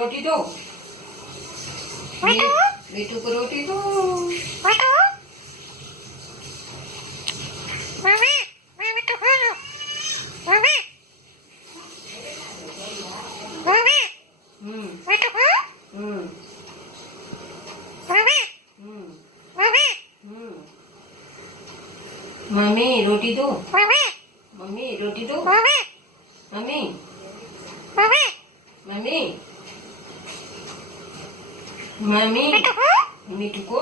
रोटी दो। बेटू को रोटी दो। हम्म हम्म हम्म। मम्मी रोटी दो। मम्मी रोटी दो। मम्मी मम्मी मम्मी मीठू को